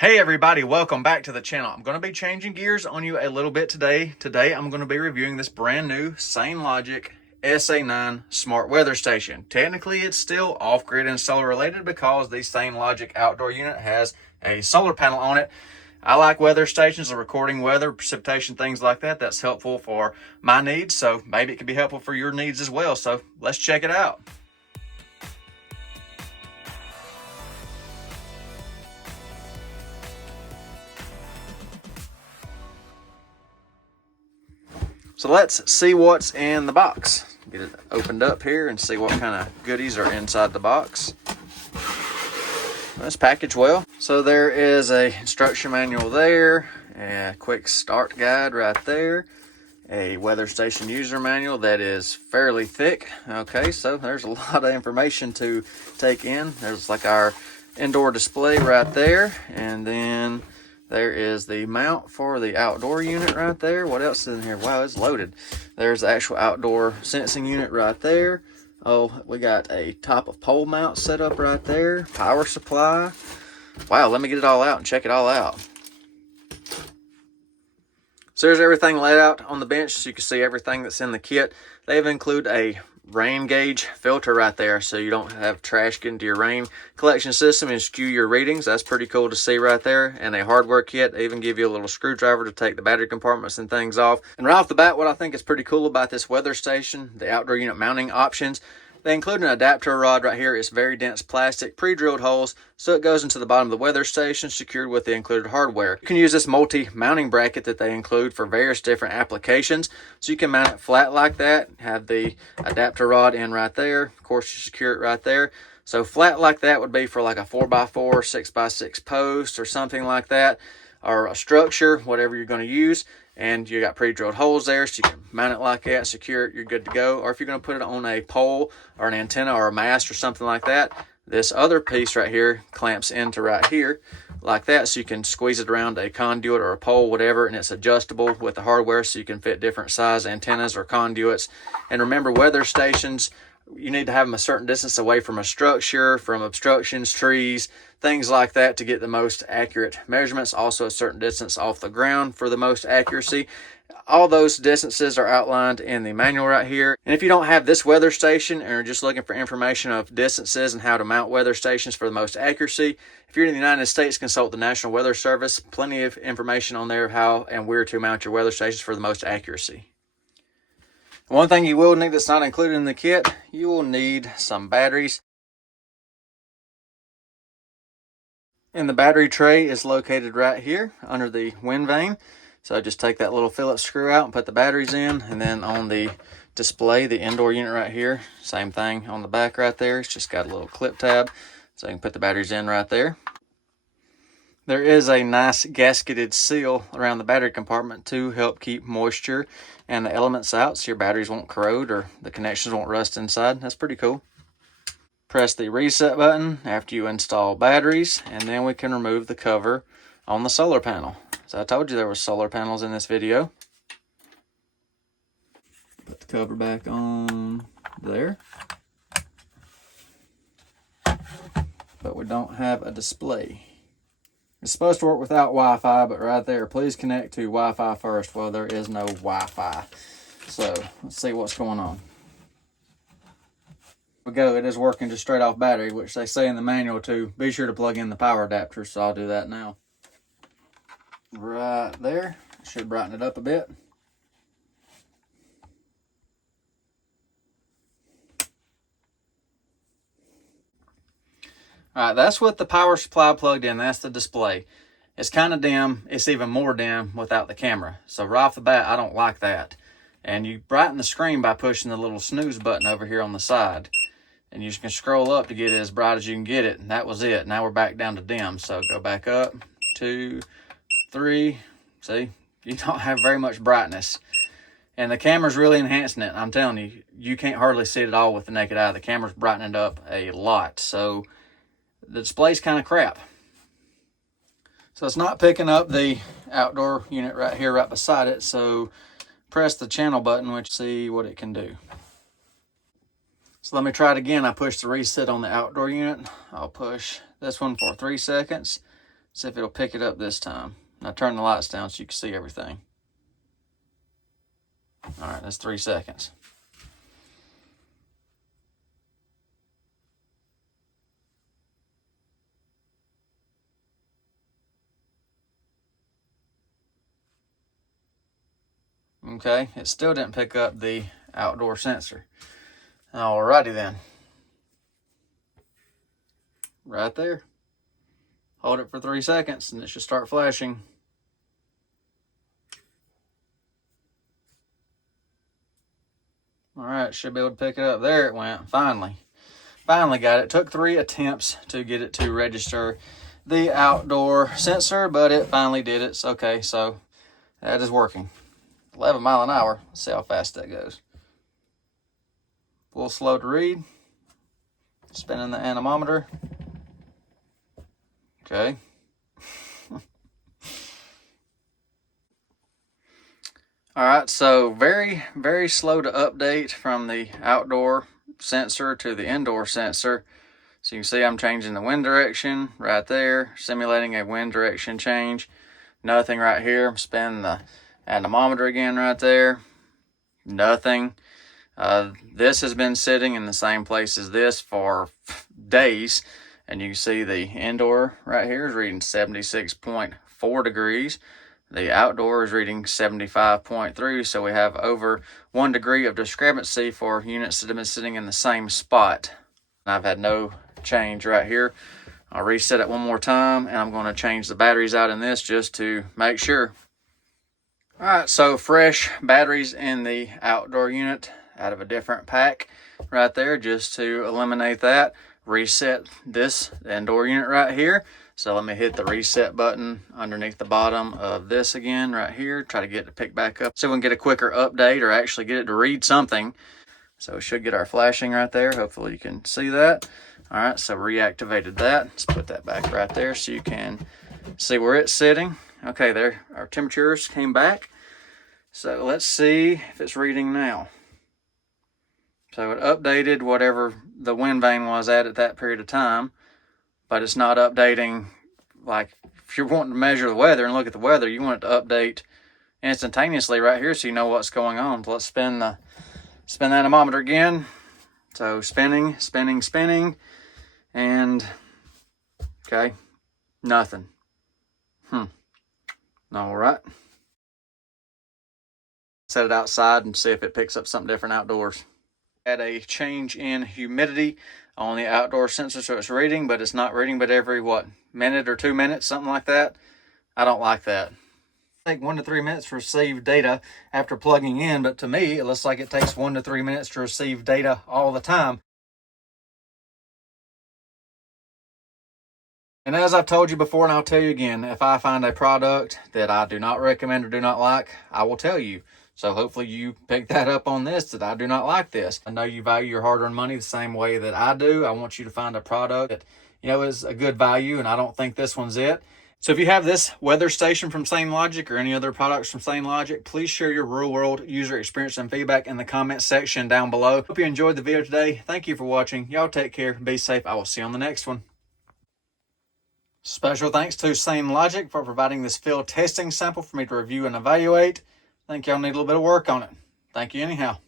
Hey everybody, welcome back to the channel. I'm going to be changing gears on you a little bit today. Today I'm going to be reviewing this brand new Sainlogic SA9 smart weather station. Technically it's still off-grid and solar related because the Sainlogic outdoor unit has a solar panel on it. I like weather stations, recording weather, precipitation, things like that. That's helpful for my needs, so maybe it could be helpful for your needs as well. So let's check it out. So let's see what's in the box. Get it opened up here and see what kind of goodies are inside the box. It's packaged well. So there is a instruction manual there, a quick start guide right there, a weather station user manual that is fairly thick. Okay, so there's a lot of information to take in. There's like our indoor display right there, and then there is the mount for the outdoor unit right there. What else is in here? Wow, it's loaded. There's the actual outdoor sensing unit right there. Oh, we got a top of pole mount set up right there. Power supply. Wow, let me get it all out and check it all out. So there's everything laid out on the bench so you can see everything that's in the kit. They even include a rain gauge filter right there so you don't have trash get into your rain collection system and skew your readings. That's pretty cool to see right there. And a hardware kit. They even give you a little screwdriver to take the battery compartments and things off. And right off the bat, what I think is pretty cool about this weather station, the outdoor unit mounting options, they include an adapter rod right here. It's very dense plastic, pre-drilled holes, so it goes into the bottom of the weather station, secured with the included hardware. You can use this multi-mounting bracket that they include for various different applications. So you can mount it flat like that, have the adapter rod in right there. Of course, you secure it right there. So flat like that would be for like a 4x4, 6x6 post or something like that, or a structure, whatever you're going to use. And you got pre-drilled holes there, so you can mount it like that, secure it, you're good to go. Or if you're going to put it on a pole or an antenna or a mast or something like that, this other piece right here clamps into right here like that, so you can squeeze it around a conduit or a pole, whatever, and it's adjustable with the hardware so you can fit different size antennas or conduits. And remember, weather stations, you need to have them a certain distance away from a structure, from obstructions, trees, things like that to get the most accurate measurements. Also a certain distance off the ground for the most accuracy. All those distances are outlined in the manual right here. And if you don't have this weather station and are just looking for information of distances and how to mount weather stations for the most accuracy, if you're in the United States, consult the National Weather Service. Plenty of information on there how and where to mount your weather stations for the most accuracy. One thing you will need that's not included in the kit, you will need some batteries. And the battery tray is located right here under the wind vane. So just take that little Phillips screw out and put the batteries in. And then on the display, the indoor unit right here, same thing on the back right there. It's just got a little clip tab, so you can put the batteries in right there. There is a nice gasketed seal around the battery compartment to help keep moisture and the elements out so your batteries won't corrode or the connections won't rust inside. That's pretty cool. Press the reset button after you install batteries, and then we can remove the cover on the solar panel. So I told you there were solar panels in this video. Put the cover back on there. But we don't have a display. It's supposed to work without Wi-Fi, but right there, please connect to Wi-Fi first. Well, there is no Wi-Fi. So let's see what's going on. Here we go. It is working just straight off battery, which they say in the manual to be sure to plug in the power adapter. So I'll do that now. Right there. Should brighten it up a bit. Alright, that's with the power supply plugged in. That's the display. It's kind of dim. It's even more dim without the camera. So right off the bat, I don't like that. And you brighten the screen by pushing the little snooze button over here on the side. And you can scroll up to get it as bright as you can get it. And that was it. Now we're back down to dim. So go back up. 2, 3. See? You don't have very much brightness. And the camera's really enhancing it. I'm telling you, you can't hardly see it at all with the naked eye. The camera's brightening it up a lot. So the display's kind of crap. So it's not picking up the outdoor unit right here, right beside it. So press the channel button, which see what it can do. So let me try it again. I push the reset on the outdoor unit. I'll push this one for 3 seconds. See if it'll pick it up this time. Now turn the lights down so you can see everything. All right, that's 3 seconds. Okay, it still didn't pick up the outdoor sensor. Alrighty then. Right there. Hold it for 3 seconds and it should start flashing. Alright, should be able to pick it up. There it went, finally. Finally got it. It took 3 attempts to get it to register the outdoor sensor, but it finally did it. Okay, so that is working. 11 miles an hour. Let's see how fast that goes. Full slow to read. Spinning the anemometer. Okay. All right, so very, very slow to update from the outdoor sensor to the indoor sensor. So you can see I'm changing the wind direction right there, simulating a wind direction change. Nothing right here. I'm spinning the anemometer again right there. Nothing. This has been sitting in the same place as this for days. And you can see the indoor right here is reading 76.4 degrees. The outdoor is reading 75.3. So we have over 1 degree of discrepancy for units that have been sitting in the same spot. I've had no change right here. I'll reset it one more time, and I'm going to change the batteries out in this just to make sure. All right, so fresh batteries in the outdoor unit out of a different pack right there, just to eliminate that. Reset this indoor unit right here. So let me hit the reset button underneath the bottom of this again right here. Try to get it to pick back up so we can get a quicker update or actually get it to read something. So we should get our flashing right there. Hopefully you can see that. All right, so reactivated that. Let's put that back right there so you can see where it's sitting. Okay, there, our temperatures came back. So let's see if it's reading now. So it updated whatever the wind vane was at that period of time, but it's not updating. Like if you're wanting to measure the weather and look at the weather, you want it to update instantaneously right here so you know what's going on. So let's spin the anemometer again. So spinning, and okay, nothing. All right. Set it outside and see if it picks up something different outdoors. Had a change in humidity on the outdoor sensor, so it's reading, but it's not reading but every, minute or 2 minutes, something like that. I don't like that. Take 1 to 3 minutes to receive data after plugging in, but to me, it looks like it takes 1 to 3 minutes to receive data all the time. And as I've told you before, and I'll tell you again, if I find a product that I do not recommend or do not like, I will tell you. So hopefully you pick that up on this, that I do not like this. I know you value your hard-earned money the same way that I do. I want you to find a product that, is a good value, and I don't think this one's it. So if you have this weather station from Sainlogic or any other products from Sainlogic, please share your real world user experience and feedback in the comment section down below. Hope you enjoyed the video today. Thank you for watching. Y'all take care. Be safe. I will see you on the next one. Special thanks to Sainlogic for providing this field testing sample for me to review and evaluate. I think y'all need a little bit of work on it. Thank you anyhow.